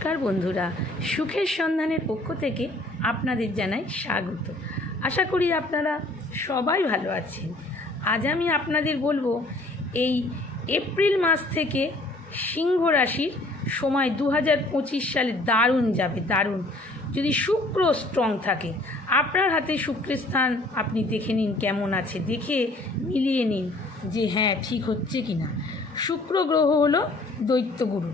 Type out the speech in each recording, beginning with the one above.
নমস্কার বন্ধুরা। সুখের সন্ধানের পক্ষ থেকে আপনাদের জানাই স্বাগত। আশা করি আপনারা সবাই ভালো আছেন। আজ আমি আপনাদের বলব, এই এপ্রিল মাস থেকে সিংহ রাশির সময় দু হাজার পঁচিশ সালে দারুণ যাবে, দারুণ। যদি শুক্র স্ট্রং থাকে, আপনার হাতে শুক্রের স্থান আপনি দেখে নিন কেমন আছে, দেখে মিলিয়ে নিন যে হ্যাঁ ঠিক হচ্ছে কি না শুক্র গ্রহ হলো দৈত্যগুরু।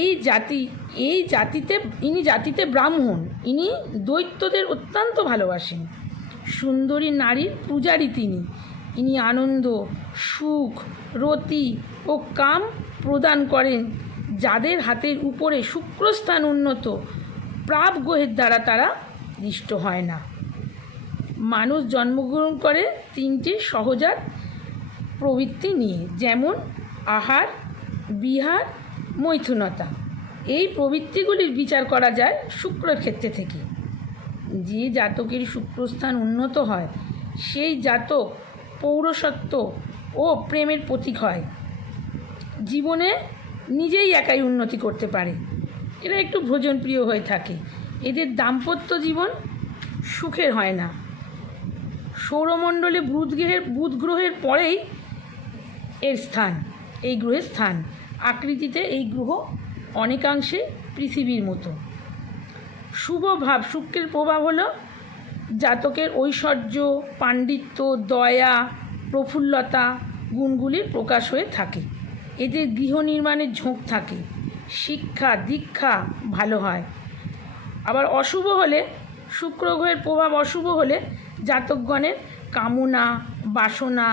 এই জাতি, এই জাতিতে, ইনি জাতিতে ব্রাহ্মণ, ইনি দৈত্যদের অত্যন্ত ভালোবাসেন। সুন্দরী নারীর পূজারী তিনি। ইনি আনন্দ, সুখ, রতি ও কাম প্রদান করেন, যাদের হাতের উপরে শুক্রস্থান উন্নত প্রাপ গ্রহের দ্বারা তারা দৃষ্ট হয় না। মানুষ জন্মগ্রহণ করে তিনটি সহজাত প্রবৃত্তি নিয়ে, যেমন আহার, বিহার মৈথুনতা। এই প্রবৃত্তিগুলির বিচার করা যায় শুক্রের ক্ষেত্রে থেকে। যে জাতকের শুক্রস্থান উন্নত হয়, সেই জাতক পৌরসত্ব ও প্রেমের প্রতীক হয়। জীবনে নিজেই একাই উন্নতি করতে পারে। এরা একটু ভোজনপ্রিয় হয়ে থাকে। এদের দাম্পত্য জীবন সুখের হয় না। সৌরমণ্ডলে বুধ গ্রহের বুধ গ্রহের পরেই এর স্থান, এই গ্রহের স্থান। আকৃতিতে এই গ্রহ অনেকাংশে পৃথিবীর মতো। শুভ ভাব, শুক্রের প্রভাব হলো জাতকের ঐশ্বর্য, পাণ্ডিত্য, দয়া, প্রফুল্লতা গুণগুলির প্রকাশ হয়ে থাকে। এদের গৃহ নির্মাণের ঝোঁক থাকে। শিক্ষা, দীক্ষা ভালো হয়। আবার অশুভ হলে, শুক্র গ্রহের প্রভাব অশুভ হলে জাতকগণের কামনা, বাসনা,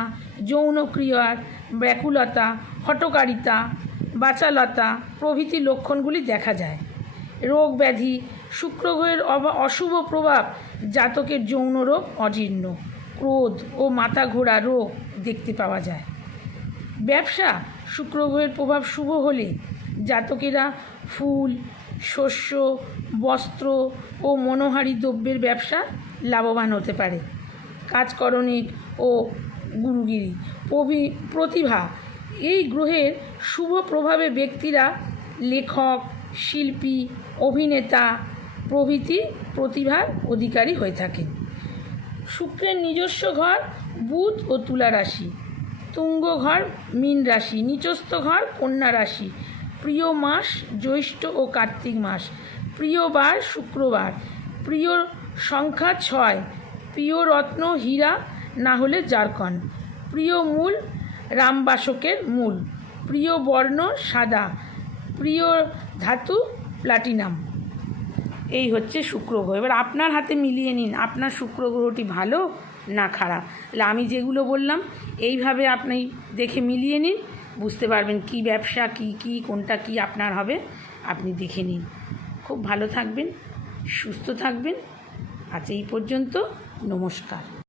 যৌনক্রিয়ার ব্যাকুলতা হটকারিতা বাচালতা প্রভৃতি লক্ষণগুলি দেখা যায়। রোগ ব্যাধি, শুক্রগ্রহের অশুভ প্রভাব, জাতকের যৌন রোগ অজীর্ণ, ক্রোধ ও মাথা ঘোরা রোগ দেখতে পাওয়া যায়। ব্যবসা, শুক্রগ্রহের প্রভাব শুভ হলে জাতকেরা ফুল, শস্য, বস্ত্র ও মনোহারী দ্রব্যের ব্যবসা লাভবান হতে পারে। কাজকরণিক ও গুরুগিরি, প্রভি প্রতিভা এই গ্রহের শুভ প্রভাবে ব্যক্তিরা লেখক, শিল্পী, অভিনেতা প্রভৃতি প্রতিভার অধিকারী হয়ে থাকেন। শুক্রের নিজস্ব ঘর বুধ ও তুলা রাশি, তুঙ্গ ঘর মীন রাশি, নিচস্থ ঘর কন্যা রাশি, প্রিয় মাস জ্যৈষ্ঠ ও কার্তিক মাস, প্রিয় বার শুক্রবার, প্রিয় সংখ্যা ছয়, প্রিয় রত্ন হীরা না হলে জারকন, প্রিয় মূল রামবাসকের মূল। প্রিয় বর্ণ সাদা, প্রিয় ধাতু প্লাটিনাম। এই হচ্ছে শুক্র গ্রহ এবার আপনার হাতে মিলিয়ে নিন, আপনার শুক্র গ্রহটি ভালো না খারাপ? তাহলে আমি যেগুলো বললাম, এইভাবে আপনি দেখে মিলিয়ে নিন, বুঝতে পারবেন কি ব্যবসা, কি কি, কোনটা কি আপনার হবে। আপনি দেখে নিন। খুব ভালো থাকবেন, সুস্থ থাকবেন। আজ এই পর্যন্ত, নমস্কার।